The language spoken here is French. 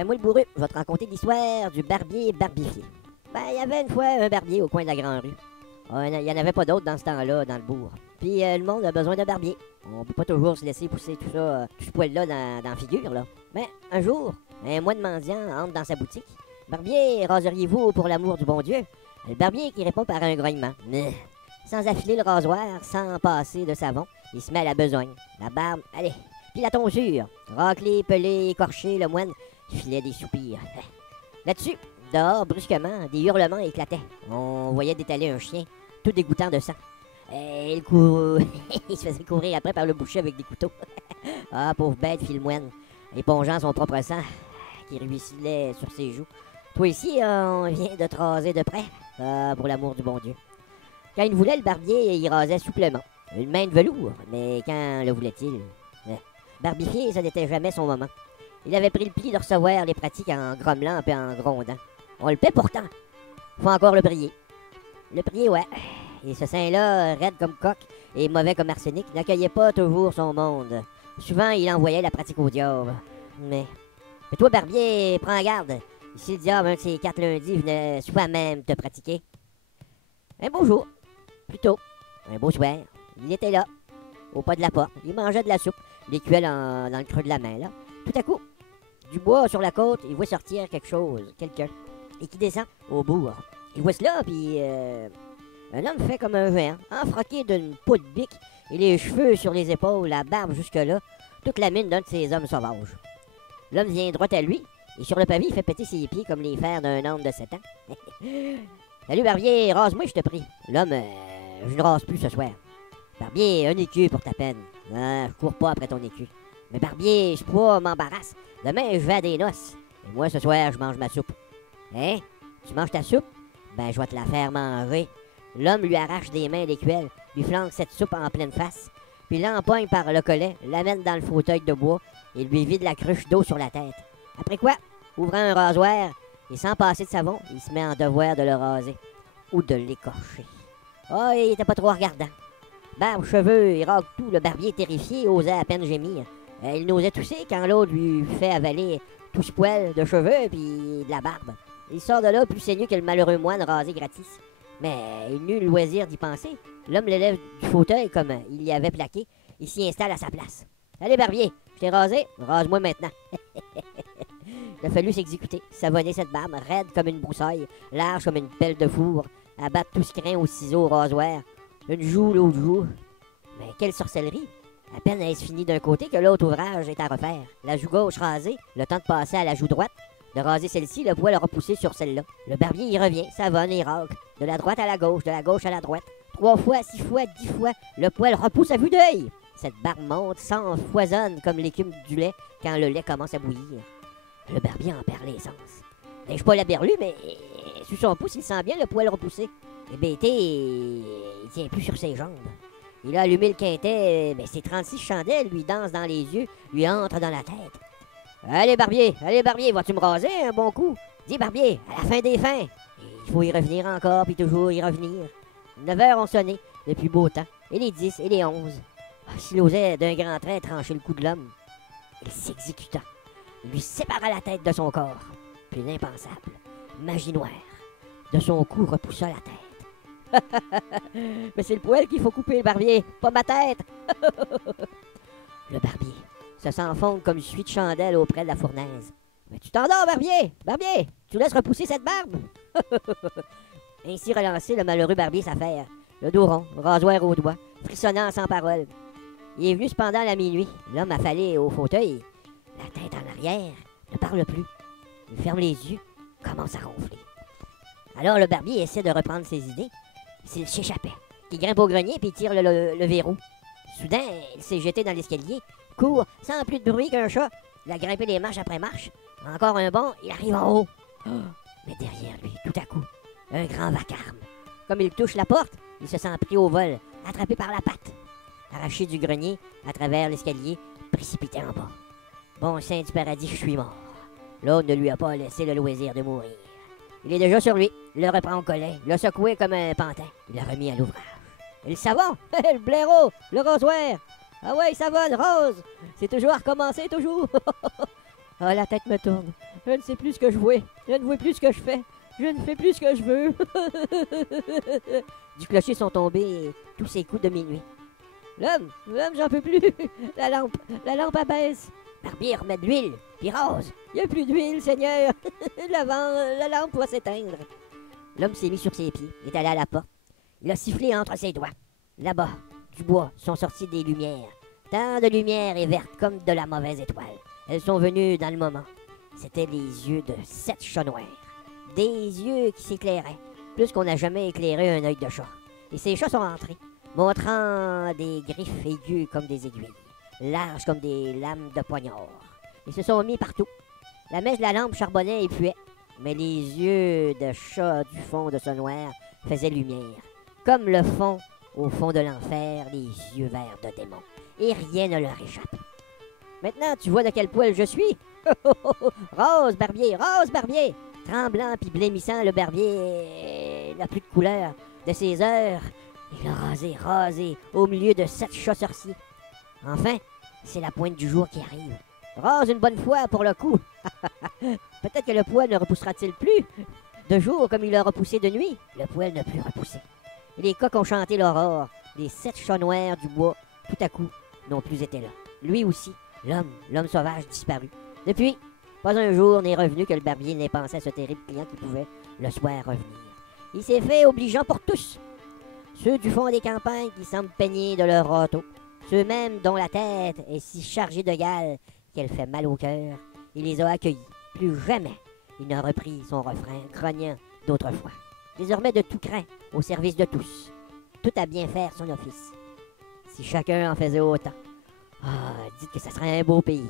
Ben moi le bourru, je vais te raconter l'histoire du barbier barbifié. Ben il y avait une fois un barbier au coin de la grande rue. Il n'y en avait pas d'autres dans ce temps-là, dans le bourg. Puis le monde a besoin d'un barbier. On peut pas toujours se laisser pousser tout ça, tout ce poil-là dans la figure, là. Mais un jour, un moine mendiant entre dans sa boutique. Barbier, raseriez-vous pour l'amour du bon Dieu? Le barbier qui répond par un grognement. Sans affiler le rasoir, sans passer de savon, il se met à la besogne. La barbe, allez. Puis la tonsure. Raclé, pelé, écorché, le moine filait des soupirs. Là-dessus, dehors, brusquement, des hurlements éclataient. On voyait détaler un chien, tout dégoûtant de sang. Et il se faisait courir après par le boucher avec des couteaux. Ah, pauvre bête, fit le moine, épongeant son propre sang qui ruisselait sur ses joues. Toi ici, on vient de te raser de près. Ah, pour l'amour du bon Dieu. Quand il voulait, le barbier, il rasait souplement. Une main de velours, mais quand le voulait-il? Barbifier, ça n'était jamais son moment. Il avait pris le pli de recevoir les pratiques en grommelant et en grondant. On le paie pourtant. Faut encore le prier. Le prier, ouais. Et ce sein-là, raide comme coq et mauvais comme arsenic, n'accueillait pas toujours son monde. Souvent, il envoyait la pratique au diable. Mais toi, barbier, prends garde. Si le diable, un de ces 4 lundis, venait soi-même te pratiquer. Un beau jour, plutôt, un beau soir, il était là, au pas de la porte. Il mangeait de la soupe, l'écuelle dans le creux de la main, là. Tout à coup, du bois sur la côte, il voit sortir quelque chose, quelqu'un, et qui descend au bourg. Il voit cela, puis un homme fait comme un géant, enfroqué d'une peau de bique, et les cheveux sur les épaules, la barbe jusque-là, toute la mine d'un de ces hommes sauvages. L'homme vient droit à lui, et sur le pavé, il fait péter ses pieds comme les fers d'un homme de 7 ans. Salut, barbier, rase-moi, je te prie. L'homme, je ne rase plus ce soir. Barbier, un écu pour ta peine. Ah, je cours pas après ton écu. Mais barbier, ce poids m'embarrasse. Demain, je vais à des noces. Et moi, ce soir, je mange ma soupe. Hein? Tu manges ta soupe? Ben, je vais te la faire manger. L'homme lui arrache des mains l'écuelle, lui flanque cette soupe en pleine face, puis l'empoigne par le collet, l'amène dans le fauteuil de bois et lui vide la cruche d'eau sur la tête. Après quoi, ouvrant un rasoir, et sans passer de savon, il se met en devoir de le raser. Ou de l'écorcher. Ah, il était pas trop regardant. Barbe, cheveux, il racle tout. Le barbier, terrifié, osait à peine gémir. Il n'osait tousser quand l'autre lui fait avaler tout ce poil de cheveux puis de la barbe. Il sort de là plus saigneux que le malheureux moine rasé gratis. Mais il n'eut le loisir d'y penser. L'homme l'élève du fauteuil comme il y avait plaqué. Il s'y installe à sa place. Allez, barbier, je t'ai rasé, rase-moi maintenant. Il a fallu s'exécuter, savonner cette barbe, raide comme une broussaille, large comme une pelle de four, abattre tout ce crin au ciseau au rasoir, une joue, l'autre joue. Mais quelle sorcellerie! À peine est-ce fini d'un côté que l'autre ouvrage est à refaire. La joue gauche rasée, le temps de passer à la joue droite, de raser celle-ci, le poil repoussé sur celle-là. Le barbier y revient, savonne et racle, de la droite à la gauche, de la gauche à la droite. 3 fois, 6 fois, 10 fois, le poil repousse à vue d'œil. Cette barbe monte, s'enfoisonne comme l'écume du lait quand le lait commence à bouillir. Le barbier en perd l'essence. N'ai-je pas la berlue, mais sous son pouce, il sent bien le poil repoussé. Le bêté, il tient plus sur ses jambes. Il a allumé le quintet, mais ses 36 chandelles lui dansent dans les yeux, lui entrent dans la tête. Allez, barbier, vas-tu me raser un bon coup? Dis, barbier, à la fin des fins. Il faut y revenir encore, puis toujours y revenir. 9 heures ont sonné, depuis beau temps, et les 10 et les 11. S'il osait d'un grand trait trancher le cou de l'homme, il s'exécuta. Il lui sépara la tête de son corps. Puis l'impensable, magie noire, de son cou repoussa la tête. Mais c'est le poil qu'il faut couper, barbier, pas ma tête. Le barbier se s'enfonce comme suie de chandelle auprès de la fournaise. Mais tu t'endors, barbier! Barbier! Tu laisses repousser cette barbe! Ainsi relancé, le malheureux barbier s'affaire. Le dos rond, rasoir au doigt, frissonnant sans parole. Il est venu cependant à la minuit. L'homme affalé au fauteuil, la tête en arrière, ne parle plus. Il ferme les yeux, commence à ronfler. Alors le barbier essaie de reprendre ses idées. S'il s'échappait. Il grimpe au grenier puis tire le verrou. Soudain, il s'est jeté dans l'escalier, court, sans plus de bruit qu'un chat. Il a grimpé les marches après marche. Encore un bond, il arrive en haut. Oh, mais derrière lui, tout à coup, un grand vacarme. Comme il touche la porte, il se sent pris au vol, attrapé par la patte. Arraché du grenier, à travers l'escalier, précipité en bas. Bon saint du paradis, je suis mort. L'autre ne lui a pas laissé le loisir de mourir. Il est déjà sur lui, il le reprend au collet, l'a secoué comme un pantin. Il l'a remis à l'ouvrage. Et le savon, le blaireau, le rasoir. Ah ouais, savonne, rose. C'est toujours à recommencer, toujours. Ah, la tête me tourne. Je ne sais plus ce que je vois. Je ne vois plus ce que je fais. Je ne fais plus ce que je veux. Du clocher sont tombés tous ces coups de minuit. L'homme, j'en peux plus. La lampe abaisse. Barbier, remet de l'huile, puis rose. Il n'y a plus d'huile, Seigneur. La lampe va s'éteindre. L'homme s'est mis sur ses pieds, est allé à la porte. Il a sifflé entre ses doigts. Là-bas, du bois, sont sorties des lumières. Tant de lumière et vertes comme de la mauvaise étoile. Elles sont venues dans le moment. C'étaient les yeux de 7 chats noirs. Des yeux qui s'éclairaient, plus qu'on n'a jamais éclairé un œil de chat. Et ces chats sont rentrés, montrant des griffes aiguës comme des aiguilles, larges comme des lames de poignard. Ils se sont mis partout. La mèche de la lampe charbonnait et puait, mais les yeux de chat du fond de ce noir faisaient lumière, comme le fond, au fond de l'enfer, les yeux verts de démons. Et rien ne leur échappe. Maintenant, tu vois de quel poil je suis? Rose Barbier, Rose Barbier! Tremblant puis blêmissant, le Barbier n'a plus de couleur de ses heures. Il a rasé, au milieu de 7 chats sorciers. Enfin, c'est la pointe du jour qui arrive. Rase une bonne fois pour le coup. Peut-être que le poil ne repoussera-t-il plus de jour comme il a repoussé de nuit. Le poil n'a plus repoussé. Et les coqs ont chanté l'aurore. Les 7 chats noirs du bois, tout à coup, n'ont plus été là. Lui aussi, l'homme sauvage disparu. Depuis, pas un jour n'est revenu que le Barbier n'ait pensé à ce terrible client qui pouvait le soir revenir. Il s'est fait obligeant pour tous. Ceux du fond des campagnes qui semblent peigner de leur râteau. Ceux-mêmes dont la tête est si chargée de gales qu'elle fait mal au cœur. Il les a accueillis. Plus jamais il n'a repris son refrain grognant d'autrefois. Désormais de tout craint, au service de tous. Tout à bien faire son office. Si chacun en faisait autant. Ah, dites que ça serait un beau pays.